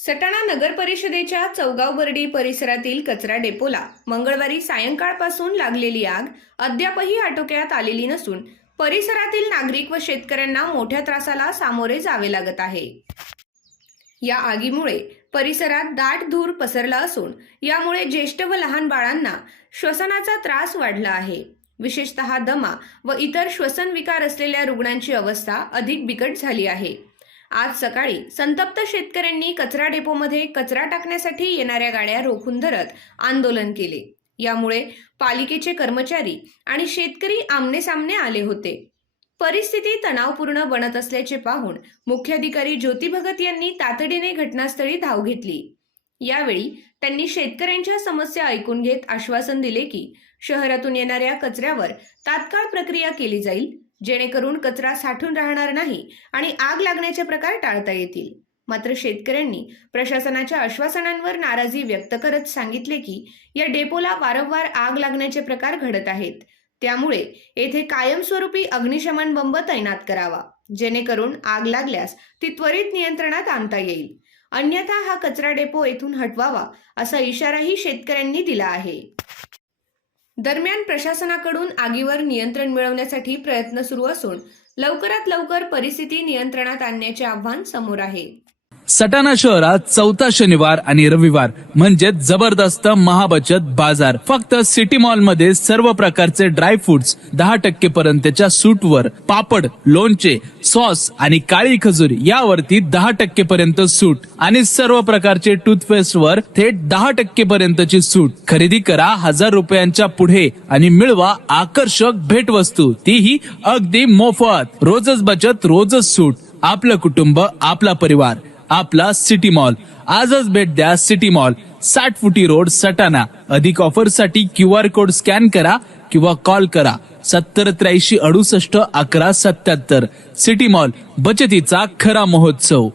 सटाणा नगर परिषदेच्या चौगाव बर्डी परिसरातील कचरा डेपोला मंगळवारी सायंकाळपासून लागलेली आग अद्यापही आटोक्यात आलेली नसून परिसरातील नागरिक व शेतकऱ्यांना मोठ्या त्रासाला सामोरे जावे लागत आहे। या आगीमुळे परिसरात दाट धूर पसरला असून यामुळे ज्येष्ठ व लहान बाळांना श्वसनाचा त्रास वाढला आहे। विशेषतः दमा व इतर श्वसन विकार असलेल्या रुग्णांची अवस्था अधिक बिकट झाली आहे। आज सकाळी संतप्त शेतकऱ्यांनी कचरा डेपोमध्ये कचरा टाकण्यासाठी येणाऱ्या गाड्या रोखून धरत आंदोलन केले। यामुळे पालिकेचे कर्मचारी आणि शेतकरी आमनेसामने आले होते। परिस्थिती तणावपूर्ण बनत असल्याचे पाहून मुख्याधिकारी ज्योती भगत यांनी तातडीने घटनास्थळी धाव घेतली। यावेळी त्यांनी शेतकऱ्यांच्या समस्या ऐकून घेत आश्वासन दिले की शहरातून येणाऱ्या कचऱ्यावर तात्काळ प्रक्रिया केली जाईल, जेणेकरून कचरा साठून राहणार नाही आणि आग लागण्याचे प्रकार टाळता येतील। मात्र शेतकऱ्यांनी प्रशासनाच्या आश्वासनांवर नाराजी व्यक्त करत सांगितले की या डेपोला वारंवार आग लागण्याचे प्रकार घडत आहेत, त्यामुळे येथे कायमस्वरूपी अग्निशमन बंब तैनात करावा, जेणेकरून आग लागल्यास ती त्वरित नियंत्रणात आणता येईल। अन्यथा हा कचरा डेपो येथून हटवावा असा इशाराही शेतकऱ्यांनी दिला आहे। दरम्यान प्रशासनाकडून आगीवर नियंत्रण मिळवण्यासाठी प्रयत्न सुरू असून लवकरात लवकर परिस्थिती नियंत्रणात आणण्याचे आव्हान समोर आहे। सटाणा शहरात चौथा शनिवार आणि रविवार म्हणजे जबरदस्त महाबचत बाजार। फक्त सिटी मॉल मध्ये सर्व प्रकारचे ड्राय फ्रुट्स 10% पर्यंतच्या सूटवर, पापड, लोणचे, सॉस आणि काळी खजूर यावरती 10% पर्यंत सूट आणि सर्व प्रकारचे टूथपेस्ट वर थेट 10% पर्यंतची सूट। खरेदी करा 1000 रुपयांच्या पुढे आणि मिळवा आकर्षक भेटवस्तू, तीही अगदी मोफत। रोजच बचत, रोजच सूट। आपलं कुटुंब, आपला परिवार, आपला सिटी मॉल। आजच भेट द्या सिटी मॉल, 60 फुटी रोड, सटाणा। अधिक ऑफर साठी QR कोड स्कॅन करा किंवा कॉल करा 70 83 68 11 77। सिटी मॉल, बचतीचा खरा महोत्सव।